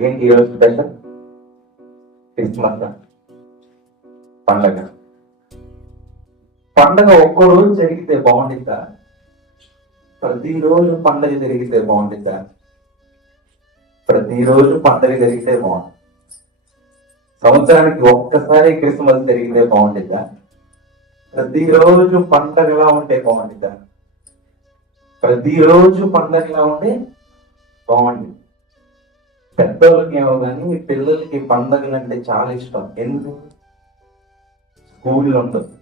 ఏంటి ఈరోజు special Christmas పండగ. పండగ ఒక్కో రోజు జరిగితే బాగుండిద్దా? ప్రతిరోజు పండగ జరిగితే బాగుండిద్దా? ప్రతిరోజు పండగ జరిగితే బాగుంది సంవత్సరానికి ఒక్కసారి క్రిస్మస్ జరిగితే బాగుండిద్దా? ప్రతిరోజు పండగలా ఉంటే బాగుండిద్దా? ప్రతిరోజు పండగలా ఉంటే బాగుంది పెద్దోళ్ళకి ఏమో కానీ పిల్లలకి పండగలు అంటే చాలా ఇష్టం. ఎందుకు? స్కూల్లో ఉంటుంది.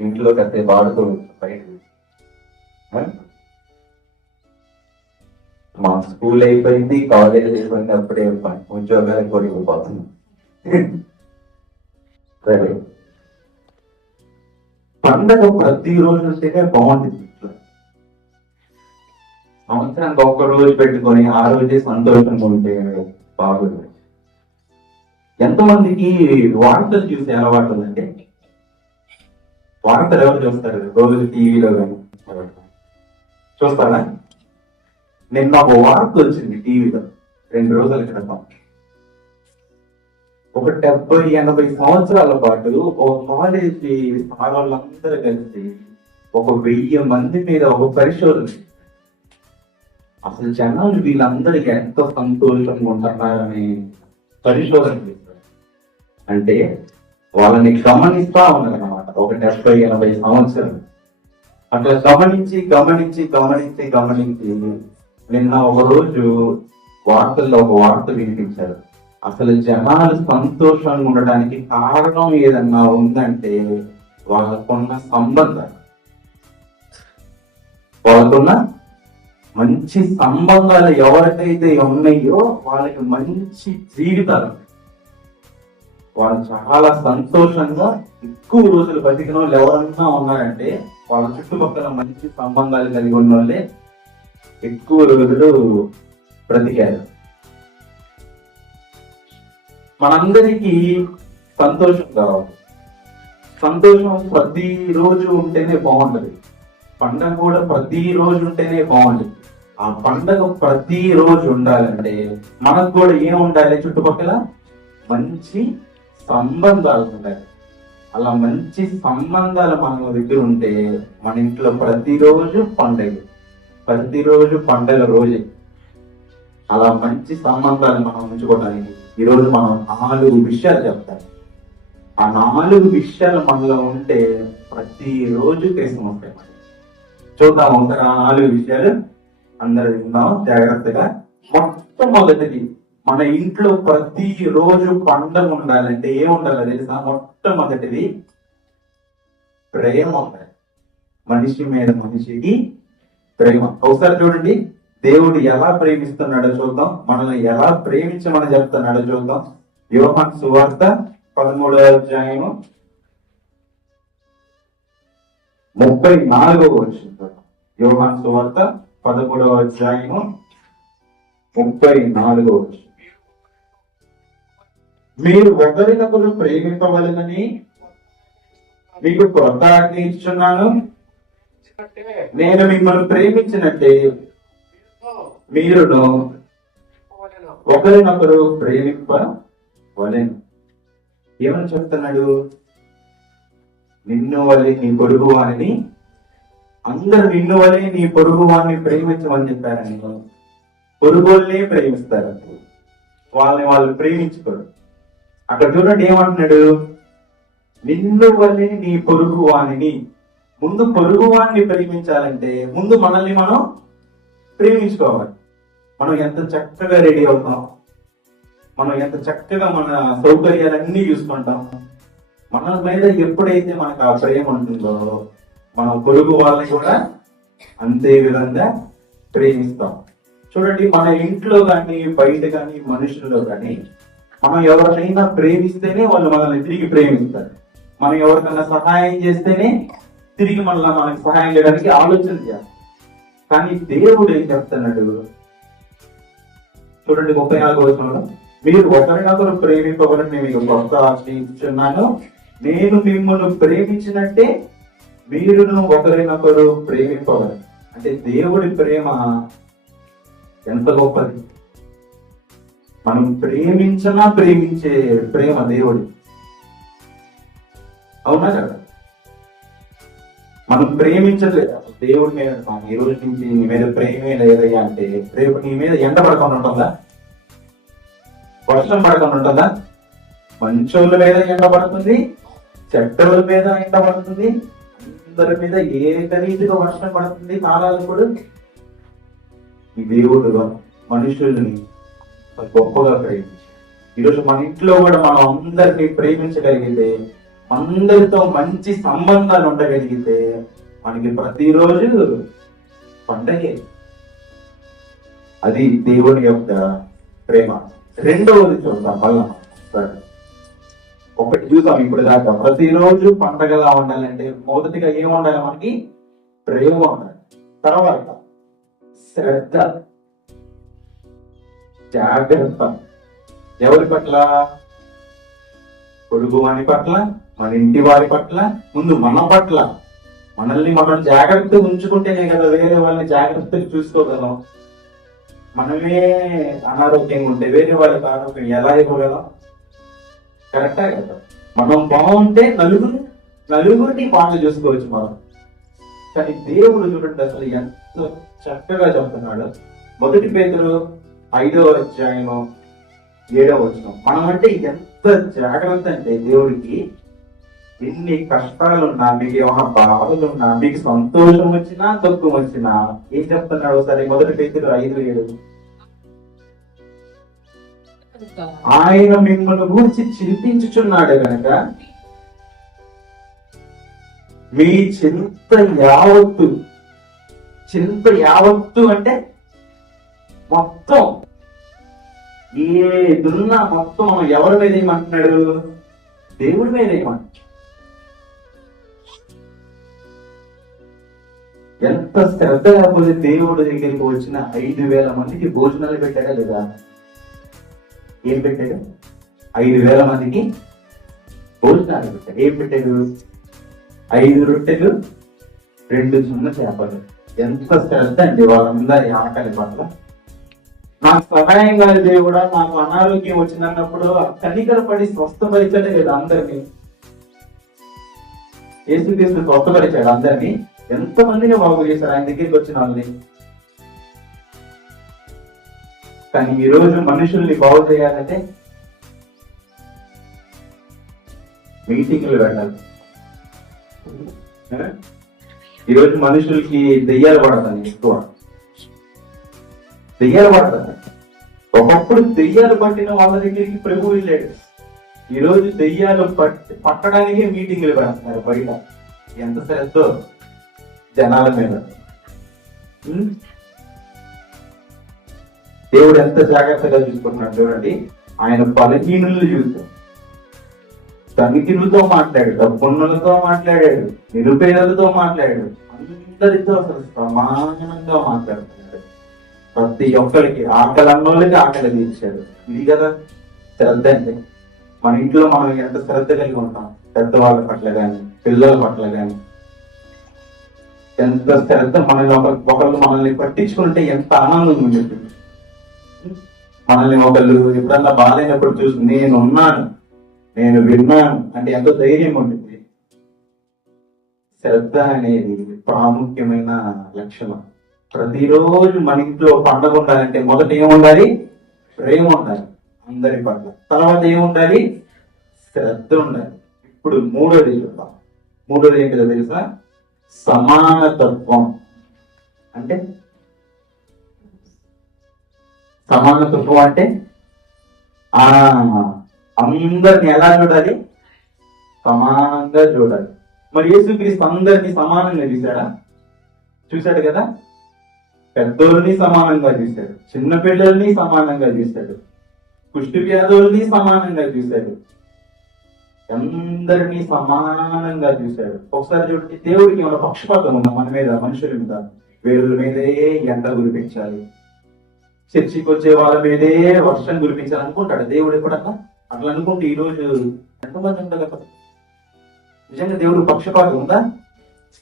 ఇంట్లో కట్టే వాడుతూ బయట. మా స్కూల్ అయిపోయింది కాలేజ్ అయిపోయింది అప్పుడే ఉద్యోగాలు కొనిపోతుంది సరే. పండగ ప్రతిరోజు ఉంటేనే బాగుంటుంది సంవత్సరానికి ఒక్క రోజు పెట్టుకొని ఆ రోజే సంతోషంగా ఉంటే బాగుంది. ఎంతమందికి వార్తలు చూసే అలవాటు ఉందండి వార్తలు ఎవరు చూస్తారు? రోజు టీవీలో కానీ చూస్తారా? నిన్న ఒక వార్త వచ్చింది టీవీలో రెండు రోజుల క్రితం. ఒక డెబ్బై ఎనభై సంవత్సరాల పాటు ఒక కాలేజీ వాళ్ళందరూ కలిసి ఒక వెయ్యి మంది మీద ఒక పరిశోధన అసలు జనాలు వీళ్ళందరికీ ఎంత సంతోషంగా ఉంటున్నారని పరిశోధన అంటే వాళ్ళని గమనిస్తా ఉన్నారన్నమాట. ఒక డెబ్బై ఎనభై సంవత్సరాలు. అట్లా గమనించి గమనించి గమనించి గమనించి నిన్న ఒక రోజు వార్తల్లో ఒక వార్త వినిపించారు. అసలు జనాలు సంతోషంగా ఉండడానికి కారణం ఏదన్నా ఉందంటే వాళ్ళకున్న సంబంధం వాళ్ళకున్న మంచి సంబంధాలు ఎవరికైతే ఉన్నాయో వాళ్ళకి మంచి జీవితాలు. వాళ్ళు చాలా సంతోషంగా ఎక్కువ రోజులు బతికిన వాళ్ళు ఎవరన్నా ఉన్నారంటే వాళ్ళ చుట్టుపక్కల మంచి సంబంధాలు కలిగి ఉన్న వాళ్ళే ఎక్కువ రోజులు బ్రతికారు. మనందరికీ సంతోషం కావాలి. సంతోషం ప్రతి రోజు ఉంటేనే బాగుంటుంది. పండగ కూడా ప్రతి రోజు ఉంటేనే బాగుంటుంది. ఆ పండగ ప్రతిరోజు ఉండాలంటే మనకు కూడా ఏం ఉండాలి చుట్టుపక్కల? మంచి సంబంధాలు ఉండాలి. అలా మంచి సంబంధాలు మన దగ్గర ఉంటే మన ఇంట్లో ప్రతిరోజు పండగ ప్రతిరోజు పండగ రోజే. అలా మంచి సంబంధాలు మనం ఉంచుకోవడానికి ఈరోజు మనం నాలుగు విషయాలు చెప్తాం ఆ నాలుగు విషయాలు మనలో ఉంటే ప్రతిరోజు క్రిస్మస్ వస్తాయి చూద్దాం ఒకసారి ఆ నాలుగు విషయాలు. అందరూ విన్నాం జాగ్రత్తగా మొట్టమొదటిది మన ఇంట్లో ప్రతి రోజు పండుగ ఉండాలంటే ఏం ఉండాలి తెలుసా? మొట్టమొదటిది ప్రేమ ఉండాలి. మనిషి మీద మనిషికి ప్రేమ. ఒకసారి చూడండి దేవుడు ఎలా ప్రేమిస్తున్నాడో చూద్దాం. మనల్ని ఎలా ప్రేమించమని చెప్తున్నాడో చూద్దాం. యోహాన్ సువార్త పదమూడవ అధ్యాయము ముప్పై నాలుగవ వచ్చిన యోహాన్ సువార్త పదమూడవ అధ్యాయము ముప్పై నాలుగవ మీరు ఒకరినొకరు ప్రేమింపవలనని మీకు కొత్త ఆజ్ఞ ఇస్తున్నాను. నేను మిమ్మల్ని ప్రేమించినట్టే మీరును ఒకరినొకరు ప్రేమింపవలెను. ఏమని చెప్తున్నాడు? నిన్ను వాళ్ళని నీ కొడుకు వారిని అందరు నిన్ను వలె నీ పొరుగు వారిని ప్రేమించమని చెప్పారని పొరుగుల్ని ప్రేమిస్తారు వాళ్ళని వాళ్ళు ప్రేమించుకోరు. అక్కడ చూడండి ఏమంటున్నాడు? నిన్ను వలె నీ పొరుగు వాణిని ముందు పొరుగు వాణ్ణి ప్రేమించాలంటే ముందు మనల్ని మనం ప్రేమించుకోవాలి. మనం ఎంత చక్కగా రెడీ అవుతాం మనం ఎంత చక్కగా మన సౌకర్యాలన్నీ చూసుకుంటాం. మన మీద ఎప్పుడైతే మనకు ఆ ప్రేమ ఉంటుందో మనం పొరుగు వాళ్ళని కూడా అంతే విధంగా ప్రేమిస్తాం. చూడండి మన ఇంట్లో కానీ బయట కానీ మనుషుల్లో కానీ మనం ఎవరినైనా ప్రేమిస్తేనే వాళ్ళు మనల్ని తిరిగి ప్రేమిస్తారు. మనం ఎవరికైనా సహాయం చేస్తేనే తిరిగి మనల్ని మనకి సహాయం చేయడానికి ఆలోచన చేయాలి. కానీ దేవుడు ఏం చెప్తున్నాడు? చూడండి ముప్పై నాలుగు వచనంలో మీరు ఒకరినొకరు ప్రేమింపవలని నేను మీకు కొత్త ఆశ్రయించున్నాను నేను మిమ్మల్ని ప్రేమించినట్టే మీరును ఒకరినొకరు ప్రేమింపవలని అంటే దేవుడి ప్రేమ ఎంత గొప్పది. మనం ప్రేమించనా ప్రేమించే ప్రేమ దేవుడి. అవునా కదా? మనం ప్రేమించలేదు దేవుడి మీద ఈ రోజు నుంచి నీ మీద ప్రేమే లేదయ్యా అంటే రేపు నీ మీద ఎండ పడకుండా ఉంటుందా? వర్షం పడకుండా ఉంటుందా? మంచోళ్ళ మీద ఎండ పడుతుంది చెట్టోళ్ళ మీద ఎండ పడుతుంది అందరి మీద ఏకరీతిగా వర్షం పడుతుంది కాలాలు కూడా ఈ మనుషుల్ని గొప్పగా ప్రేమించాడు ఈరోజు మన ఇంట్లో కూడా మనం అందరినీ ప్రేమించగలిగితే అందరితో మంచి సంబంధాలు ఉండగలిగితే మనకి ప్రతిరోజు పండగే. అది దేవుని యొక్క ప్రేమ. రెండవది చూద్దాం మళ్ళా. ఒకటి. చూసాం ఇప్పుడు దాకా ప్రతిరోజు పండగలా ఉండాలంటే మొదటిగా ఏం ఉండాలి మనకి? ప్రేమ ఉండాలి. తర్వాత శ్రద్ధ జాగ్రత్త. ఎవరి పట్ల? పొడుగు వాని పట్ల మన ఇంటి వారి పట్ల ముందు మన పట్ల. మనల్ని మనం జాగ్రత్తగా ఉంచుకుంటేనే కదా వేరే వాళ్ళని జాగ్రత్తగా చూసుకోగలం. మనమే అనారోగ్యంగా ఉంటే వేరే వాళ్ళకి ఆరోగ్యం ఎలా ఇవ్వగలం? కరెక్టా కదా? మనం బాగుంటే నలుగురు నలుగురిని బాగా చూసుకోవచ్చు మనం. కానీ దేవుడు చూడండి అసలు ఎంత చక్కగా చెప్తున్నాడు. మొదటి పేదలు ఐదవ అధ్యాయం ఏడవ వచ్చిన మనం అంటే ఎంత జాగ్రత్త అంటే దేవుడికి ఎన్ని కష్టాలున్నా మీకు ఏమైనా బాధలున్నా మీకు సంతోషం వచ్చినా దుఃఖం వచ్చినా ఏం చెప్తున్నాడు సరే మొదటి పేదలు ఐదు ఏడు? ఆయన మిమ్మల్ని గురించి చింతించుచున్నాడు గనక మీ చింత యావత్తు చింత యావత్తు అంటే మొత్తం. ఏ దున్న మొత్తం ఎవరి మీద ఏమంటున్నాడు? దేవుడి మీద ఏమంటున్నాడు? ఎంత శ్రద్ధ లేకపోతే దేవుడి దగ్గరికి వచ్చిన ఐదు వేల మందికి భోజనాలు పెట్టాడా లేదా? ఏం పెట్టాడు? ఐదు వేల మందికి భోజనాలు పెట్టాడు. ఏం పెట్టాడు? ఐదు రొట్టెలు రెండు చిన్న చేపలు. ఎంత శ్రద్ధ అండి వాళ్ళందరి ఆకలి పట్ల నాకు సహాయం కాదు దేవుడా నాకు అనారోగ్యం వచ్చిందన్నప్పుడు కనికర పడి స్వస్థపరిచాడే లేదు అందరినీ. యేసుక్రీస్తు స్వస్థపరిచాడు అందరినీ. ఎంతమందిని బాగు చేశారు ఆయన దగ్గరికి వచ్చిన వాళ్ళని? కానీ ఈరోజు మనుషుల్ని బాగు చేయాలంటే మీటింగ్లు వెళ్ళాలి ఈరోజు మనుషులకి దెయ్యాలు పడతాను ఎక్కువ. దెయ్యాలు పడతాను ఒకప్పుడు దెయ్యాలు పట్టిన వాళ్ళ దగ్గరికి ప్రభు వెళ్ళాడు. ఈరోజు దెయ్యాలు పట్టి పట్టడానికే మీటింగ్లు పెడుతున్నారు బయట. ఎంత శ్రద్ధ జనాల మీద. దేవుడు ఎంత జాగ్రత్తగా చూసుకుంటున్నాడు చూడండి ఆయన బలహీనులు చూశాడు ధనికులతో మాట్లాడాడు డబ్బున్నలతో మాట్లాడాడు నిరుపేదలతో మాట్లాడాడు. అందరితో అసలు సమానంగా మాట్లాడుతున్నాడు. ప్రతి ఒక్కరికి ఆకలి అన్నోళ్ళకి ఆకలి తీర్చాడు. ఇది కదా శ్రద్ధ అంటే మన ఇంట్లో మనం ఎంత శ్రద్ధ కలిగి ఉంటాం? పెద్దవాళ్ళ పట్ల కానీ పిల్లల పట్ల కానీ ఎంత శ్రద్ధ మనల్ని ఒక ఒకళ్ళు మనల్ని పట్టించుకుంటే ఎంత ఆనందం ఉంటుంది మనల్ని ఒకళ్ళు ఎప్పుడన్నా బాగాలేనప్పుడు చూసి నేను ఉన్నాను నేను విన్నాను. అంటే ఎంతో ధైర్యం ఉంటుంది శ్రద్ధ అనేది ప్రాముఖ్యమైన లక్షణం. ప్రతిరోజు మన ఇంట్లో పండగ ఉండాలంటే మొదట ఏముండాలి? ప్రేమ ఉండాలి. అందరి పట్ల. తర్వాత ఏముండాలి? శ్రద్ధ ఉండాలి. ఇప్పుడు మూడోది చూద్దాం. మూడోది ఏంటో తెలుసా? సమానతత్వం. అంటే సమానతత్వం అంటే? ఆ అందరిని ఎలా చూడాలి? సమానంగా చూడాలి. మరి యేసుక్రీస్తు అందరినీ సమానంగా చూశాడా? చూశాడు కదా? పెద్దోళ్ళని సమానంగా చూశాడు. చిన్న పిల్లల్ని సమానంగా చూశాడు. కుష్టి వ్యాధుల్ని సమానంగా చూశాడు. అందరినీ సమానంగా చూశాడు. ఒకసారి చూడండి దేవుడికి ఏమైనా పక్షపాతం ఉందా మన మీద మనుషుల మీద? వేరుల మీదే ఎంత గురిపించాలి చర్చికి వచ్చే వాళ్ళ మీదే వర్షం కురిపించాలి అనుకుంటాడు దేవుడు ఎప్పుడన్నా అట్లా అనుకుంటే ఈ రోజు ఎంతమంది ఉండగలరు నిజంగా దేవుడు పక్షపాతం ఉందా?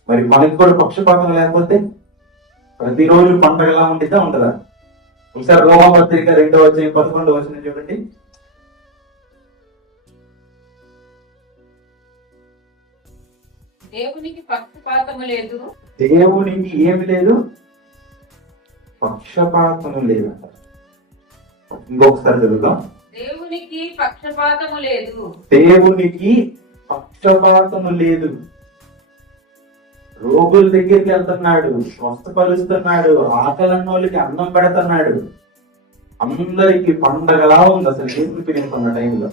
మరి మనకి కూడా పక్షపాతం లేకపోతే ప్రతిరోజు పండగలా ఉండిద్దా ఉంటుందా ఒకసారి రోమపత్రిక రెండో వచ్చిన పదకొండు వచ్చిన చూడండి. దేవునికి పక్షపాతము లేదు. దేవునికి ఏమి లేదు? పక్షపాతము లేదు ఇంకొకసారి చదువుతాం దేవునికి పక్షపాతము లేదు. దేవునికి పక్షపాతము లేదు. రోగుల దగ్గరికి వెళ్తున్నాడు స్వస్థపరుస్తున్నాడు ఆకలన్న వాళ్ళకి అన్నం పెడుతున్నాడు. అందరికి పండగలా ఉంది అసలు ఏం పిలుస్తున్న టైంలో.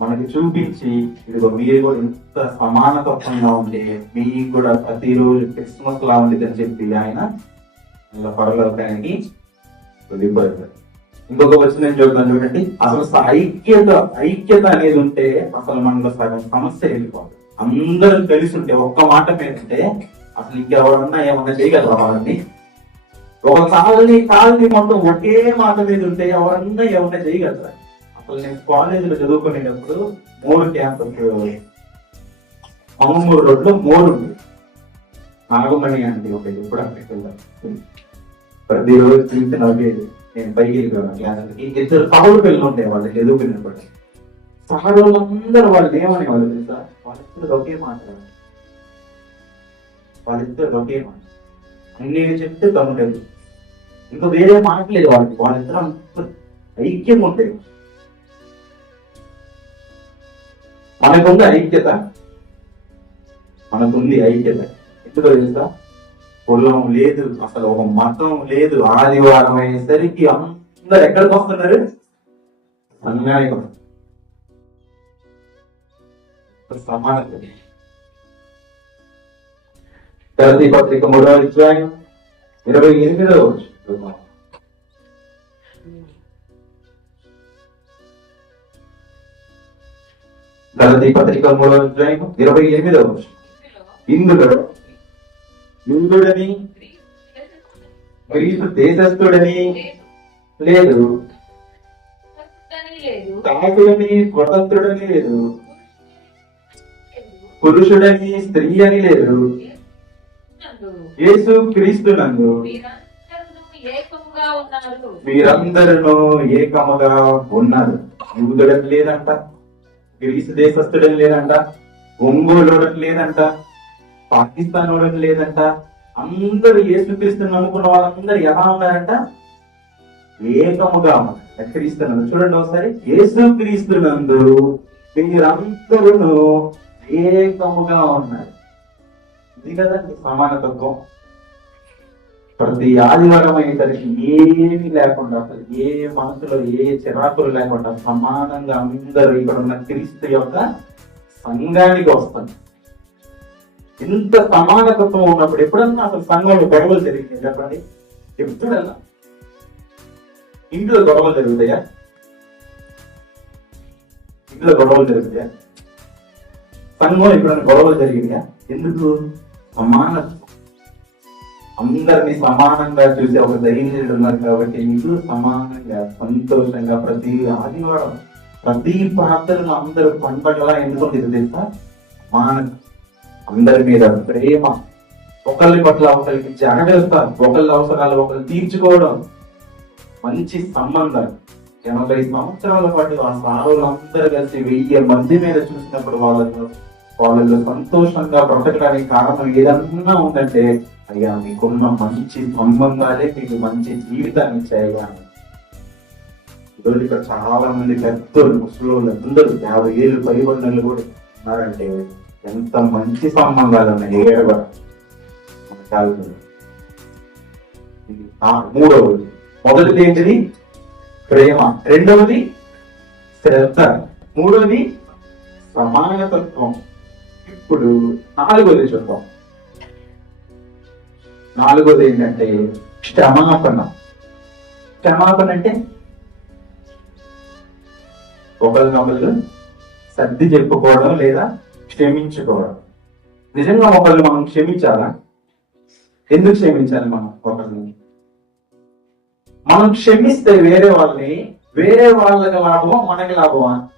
మనకి చూపించి ఇదిగో మీరు కూడా ఇంత సమానతత్వంగా ఉంటే మీకు కూడా ప్రతిరోజు క్రిస్మస్ లా ఉండేది అని చెప్పి ఆయన పరలోకానికి వెళ్ళిపోయారు ఇంకొక వచ్చిన చూద్దాం చూడండి. అసలు ఐక్యత ఐక్యత అనేది ఉంటే అసలు మనలో సగం సమస్య వెళ్ళిపోదు. అందరం కలిసి ఉంటే ఒక్క మాట మీద ఉంటే అసలు ఇంకెవరన్నా ఏమన్నా చేయగలరా వాళ్ళని? ఒక కాలనీ కాలనీ మొత్తం ఒకే మాట మీద ఉంటే ఎవరన్నా ఏమన్నా చేయగలరా? అసలు నేను కాలేజీలో చదువుకునేటప్పుడు మూడు క్యాంపస్ అమ్మమూరు రోడ్లో మూడు ఉంది ఆగమని అంటే ఒక ఎప్పుడు అక్కడికి వెళ్ళాను ప్రతిరోజు తింటే నవ్వేది నేను పైకి వెళ్ళిపోయాను. ఇద్దరు సహోడు పిల్లలు ఉండే వాళ్ళు చదువుకునేప్పుడు సహోదరులందరూ వాళ్ళు ఏమని వాళ్ళు తెలుసా? వాళ్ళిద్దరు ఒకే మాట. వాళ్ళిద్దరు ఒకే మాట. అన్ని చెప్తే తమ్ముడు ఇంకా వేరే మాటలేదు వాళ్ళకి. వాళ్ళిద్దరు అంత ఐక్యం ఉంటాయి మనకుంది ఐక్యత. మనకుంది ఐక్యత. ఎందుకో తెలుసా? కులం లేదు అసలు ఒక మతం లేదు. ఆదివారం అయ్యేసరికి అందరు ఎక్కడికి వస్తున్నారు? సంఘానికి సమానత గలతీ పత్రిక మూడవ అధ్యాయం ఇరవై ఎనిమిదవ గలతీ పత్రిక మూడవ అధ్యాయం ఇరవై ఎనిమిదవ ఇందులో యూదుడని గ్రీసు దేశస్థుడని? లేదు. తాగుడని స్వతంత్రుడని లేదు. పురుషుడని స్త్రీ అని లేదు. యేసు క్రీస్తునందు మీరందరూ మీరందరూ ఏకముగా ఉన్నారు. యూదుడని లేదంట. గ్రీసు దేశస్థుడని లేదంట. ఒంగోలుడని లేదంట. పాకిస్తాన్ వాళ్ళకి లేదంట. అందరూ యేసుక్రీస్తుని నమ్ముకున్న వాళ్ళందరూ ఎలా ఉన్నారంట? ఏకముగా ఉన్నారు. క్రీస్తునందు చూడండి ఒకసారి. యేసుక్రీస్తునందు మీరందరూ ఏకముగా ఉన్నారు. ఇది కదండి సమానతత్వం. ప్రతి ఆదివారం అయ్యేసరికి ఏమీ లేకుండా అసలు ఏ మనసులో ఏ చిరాకులు లేకుండా సమానంగా అందరూ ఇక్కడ ఉన్న క్రీస్తు యొక్క సంఘానికి వస్తుంది ఇంత సమానతత్వం ఉన్నప్పుడు ఎప్పుడన్నా అసలు సంఘంలో గొడవలు జరిగింది చెప్పండి ఎప్పుడన్నా ఇంట్లో గొడవలు జరుగుతాయా? ఇంట్లో గొడవలు జరుగుతాయా? సంఘంలో ఎప్పుడన్నా గొడవలు జరిగిందా ఎందుకు? సమానత్వం అందరినీ సమానంగా చూసి ఒక ధైర్యుడు ఉన్నారు కాబట్టి మీకు సమానంగా సంతోషంగా ప్రతి ఆదివారం ప్రతి ప్రార్థనలు అందరూ పండగలా ఎందుకు తెలుసా? సమానం అందరి మీద ప్రేమ ఒకరి పట్ల ఒకరికి జాగ్రత్త ఒకళ్ళ అవసరాలు ఒకరు తీర్చుకోవడం మంచి సంబంధం. ఎనభై సంవత్సరాల పాటు ఆ సారులు అందరు కలిసి వెయ్యి మంది మీద చూసినప్పుడు వాళ్ళతో వాళ్ళలో సంతోషంగా బ్రతకడానికి కారణం ఏదన్నా ఉందంటే అయ్యా మీకున్న మంచి సంబంధాలే మీకు మంచి జీవితాన్ని ఇచ్చాయా ఈరోజు ఇక్కడ చాలా మంది పెద్దలు ముసలి అందరూ యాభై ఏళ్ళు పైబడినలు కూడా ఉన్నారంటే ఎంత మంచి సంబంధాలు ఉన్నాయి ఏడ కూడా మన మూడవది. మొదటిది ఏంటిది? ప్రేమ. రెండవది శ్రద్ధ. మూడవది సమానతత్వం. ఇప్పుడు నాలుగోది చూద్దాం. నాలుగోది ఏంటంటే క్షమాపణ. క్షమాపణ అంటే ఒకరినొకరు సర్ది చెప్పుకోవడం లేదా క్షమించుకోవడం. నిజంగా ఒకళ్ళు మనం క్షమించాలా? ఎందుకు క్షమించాలి మనం ఒకరిని మనం క్షమిస్తే వేరే వాళ్ళని వేరే వాళ్ళకి లాభమా మనకి లాభమా?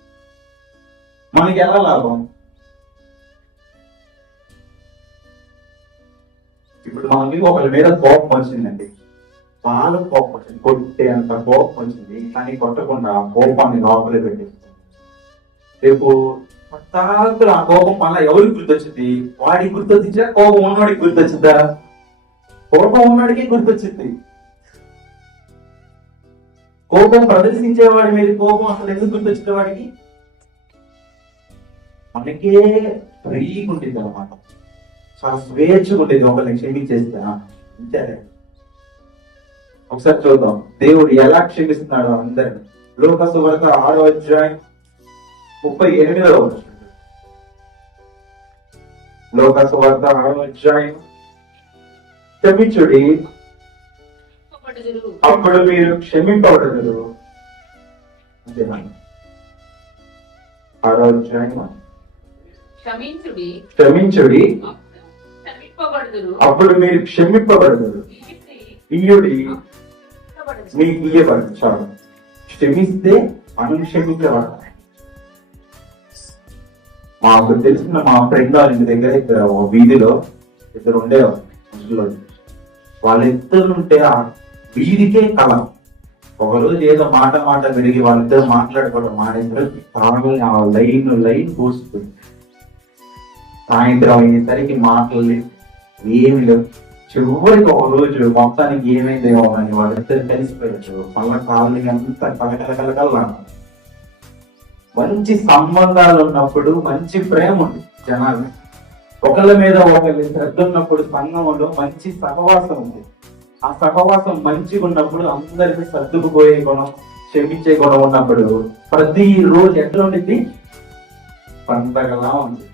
మనకి ఎలా లాభం? ఇప్పుడు మనకి ఒకరి మీద కోపం వచ్చిందండి. బాగా కోపం వచ్చింది కొట్టే అంత కోపం వచ్చింది. కానీ కొట్టకుండా కోపాన్ని లోపలే పెట్టేస్తుంది. రేపు పట్టాకులు ఆ కోపం మళ్ళీ ఎవరికి గుర్తొచ్చింది? వాడికి గుర్తొచ్చిందా? కోపం ఉన్నవాడికి గుర్తొచ్చిందా? కోపం ఉన్నవాడికి గుర్తొచ్చింది. కోపం ప్రదర్శించేవాడి మీద కోపం అసలు ఎందుకు గుర్తొచ్చింది వాడికి? మనకే ఫ్రీగా ఉంటుంది అనమాట చాలా స్వేచ్ఛగా ఉండేది ఒకరిని క్షమించేస్తా అంతేలే. ఒకసారి చూద్దాం. దేవుడు ఎలా క్షమిస్తున్నాడు అందరిని. లోకసు వరకు ఆరో అధ్యాయం ముప్పై ఎనిమిదవ వరకు ఆరో అధ్యాయం. క్షమించుడి. అప్పుడు మీరు క్షమింపబడదు ఆరో అధ్యాయం. క్షమించుడి. క్షమించుడి. అప్పుడు మీరు క్షమింపబడదు క్షమింపబడుదురు. మీకు ఇయ్యబడదు చాలు క్షమిస్తే మనం క్షమించబడాలి మాకు తెలిసిన మా ఫ్రెండ్ వాళ్ళ ఇంటి దగ్గర ఇక్కడ ఓ వీధిలో ఇద్దరు ఉండేవారు వాళ్ళిద్దరు ఉంటే ఆ వీధికే కళ ఒకరోజు ఏదో మాట మాట పెరిగి వాళ్ళిద్దరు మాట్లాడుకోవడం మానేసరికి తాను ఆ లైన్ లైన్ కూస్తుంది సాయంత్రం అయ్యేసరికి మాటలు ఏమి లేవు. చివరికి ఒక రోజు మొత్తానికి ఏమైందేమో అని వాళ్ళిద్దరు కలిసిపోయారు మళ్ళీ కాళ్ళు అంత కలకల కలకల్లా మంచి సంబంధాలు ఉన్నప్పుడు మంచి ప్రేమ ఉంది జనాలు. ఒకళ్ళ మీద ఒకళ్ళ శ్రద్ధ ఉన్నప్పుడు సంఘంలో మంచి సహవాసం ఉంది. ఆ సహవాసం మంచిగా ఉన్నప్పుడు అందరికీ సర్దుకుపోయే గుణం క్షమించే గుణం ఉన్నప్పుడు ప్రతి రోజు ఎట్లా ఉండిద్ది? పండగలా ఉంటుంది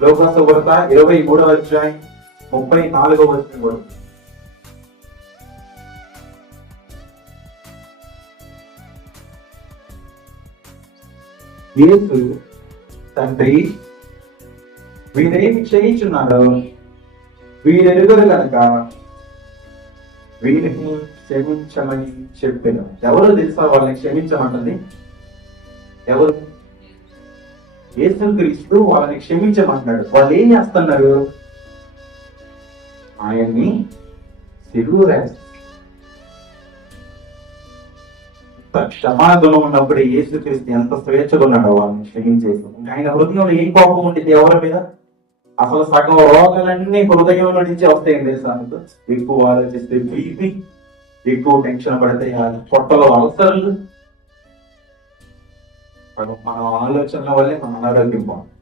లోకాస ఇరవై మూడవ అధ్యాయం ముప్పై నాలుగవ వచ్చిన కూడా యేసు తండ్రి వీరేమి చేయించున్నాడో వీరెరుగురు కనుక వీరిని క్షమించమని చెప్పాను. ఎవరు తెలుసా వాళ్ళని క్షమించమంటుంది? ఎవరు? యేసుక్రీస్తు వాళ్ళని క్షమించమంటున్నాడు. వాళ్ళు ఏం చేస్తున్నారు? ఆయన్ని సిలువు క్షమాగుణం ఉన్నప్పుడు యేసుక్రీస్తు ఎంత స్వేచ్ఛగా ఉన్నాడో వాళ్ళని క్షమించేసి. ఆయన హృదయంలో ఏం కోపం ఉంటుంది ఎవరి మీద? అసలు సగం రోగాలన్నీ హృదయంలో నుంచి వస్తాయి తెలుసా ఎక్కువ ఆలోచిస్తే బీపీ ఎక్కువ టెన్షన్ పడితే ఆ పొట్టలో అల్సర్లు. మన ఆలోచనల వల్లే మన అనారోగ్యం బాగుంది.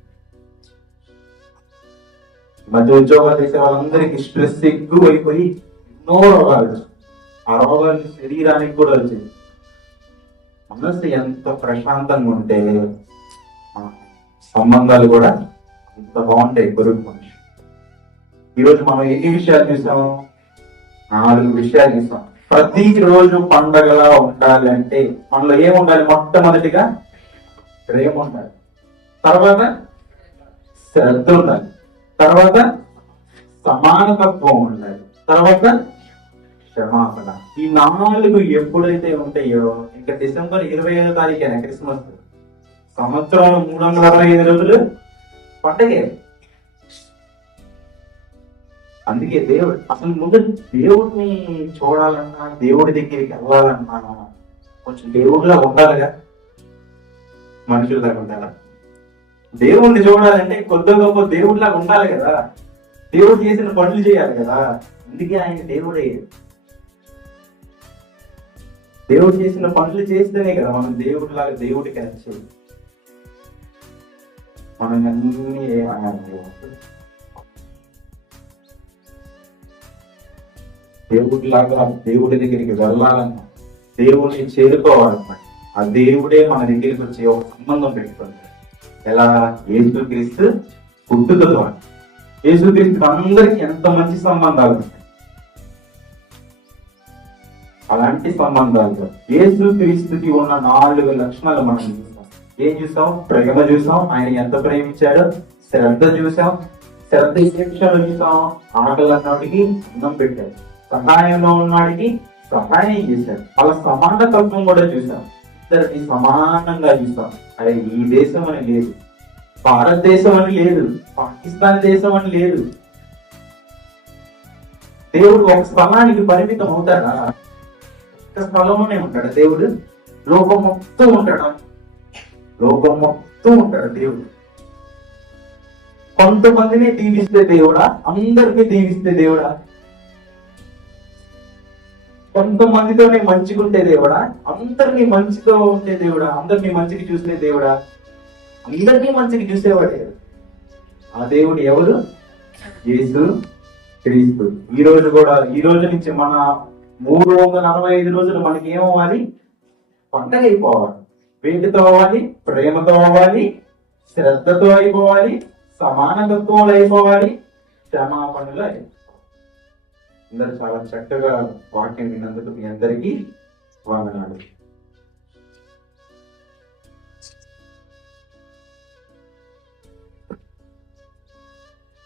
మధ్య ఉద్యోగాలు చేసే వాళ్ళందరికీ స్ట్రెస్ ఎక్కువ అయిపోయి ఎన్నో రోగాలు. ఆ రోగాలు శరీరానికి కూడా వచ్చింది మనసు ఎంత ప్రశాంతంగా ఉంటే సంబంధాలు కూడా అంత బాగుంటాయి గురువు మనిషి. ఈరోజు మనం ఎన్ని విషయాలు చూసాం? నాలుగు విషయాలు చూసాం. ప్రతి రోజు పండగలా ఉండాలి అంటే మనలో ఏముండాలి? మొట్టమొదటిగా ప్రేమ ఉండాలి. తర్వాత శ్రద్ధ ఉండాలి. తర్వాత సమానతత్వం ఉండాలి. తర్వాత క్షమాపణ. ఈ నాలుగు ఎప్పుడైతే ఉంటాయో ఇంకా డిసెంబర్ ఇరవై ఐదో తారీఖేనా క్రిస్మస్? సంవత్సరంలో మూడు వందల అరవై ఐదు రోజులు పండగే. అందుకే దేవుడు అసలు ముందు దేవుడిని చూడాలన్నా దేవుడి దగ్గరికి వెళ్ళాలన్నా కొంచెం దేవుడిలా ఉండాలిగా. మనుషులు ఉండాలా? దేవుణ్ణి చూడాలంటే కొద్ది గొప్ప దేవుడిలాగా ఉండాలి కదా. దేవుడు చేసిన పనులు చేయాలి కదా. అందుకే ఆయన దేవుడే. దేవుడు చేసిన పనులు చేస్తేనే కదా మనం దేవుడిలాగా దేవుడికి నచ్చేది మనం అన్ని దేవుడి దేవుడిలాగా దేవుడి దగ్గరికి వెళ్ళాలన్నా దేవుడిని చేరుకోవాలన్నా ఆ దేవుడే మన దగ్గరికి వచ్చి ఒక సంబంధం పెట్టుకుంటాడు. ఎలా? యేసుక్రీస్తు పుట్టుక ద్వారా యేసుక్రీస్తు అందరికి ఎంత మంచి సంబంధాలు ఉంటాయి అలాంటి సంబంధాలు యేసుక్రీస్తుకి ఉన్న నాలుగు లక్షణాలు మనం చూసాం ఏం చూసాం ప్రేమ చూసాం ఆయన ఎంత ప్రేమించాడో? శ్రద్ధ చూసాం శ్రద్ధ ఏ విషయాలు చూసాం ఆకలి అన్నవాడికి అన్నం పెట్టాడు. సహాయంలో ఉన్నవాడికి సహాయం చేశాడు. వాళ్ళ సమానతత్వం కూడా చూసాం ఇద్దరిని సమానంగా చూసాం అరే ఈ దేశం అని లేదు. భారతదేశం అని లేదు. పాకిస్తాన్ దేశం అని లేదు. దేవుడు ఒక స్థలానికి పరిమితం అవుతాడా? స్థలంలోనే ఉంటాడు దేవుడు? లోకం మొత్తం ఉంటాడా? లోకం మొత్తం ఉంటాడు దేవుడు. కొంతమందిని దీవిస్తే దేవుడా? అందరినీ దీవిస్తే దేవుడా? కొంతమందితోనే మంచిగుంటే దేవుడా? అందరినీ మంచితో ఉంటే దేవుడా? అందరినీ మంచికి చూస్తే దేవుడా? అందరినీ మంచికి చూసేవాడే ఆ దేవుడు ఎవరు? యేసు క్రీస్తు. ఈ రోజు కూడా ఈ రోజు నుంచి మన మూడు వందల అరవై ఐదు రోజులు మనకి ఏమవ్వాలి పండగ అయిపోవాలి వేటితో అవ్వాలి ప్రేమతో అవ్వాలి శ్రద్ధతో అయిపోవాలి సమానతత్వంలో అయిపోవాలి క్షమాపణలు అయిపోవాలి అందరు చాలా చక్కగా వాక్యం విన్నందుకు మీ అందరికీ వందనాలు.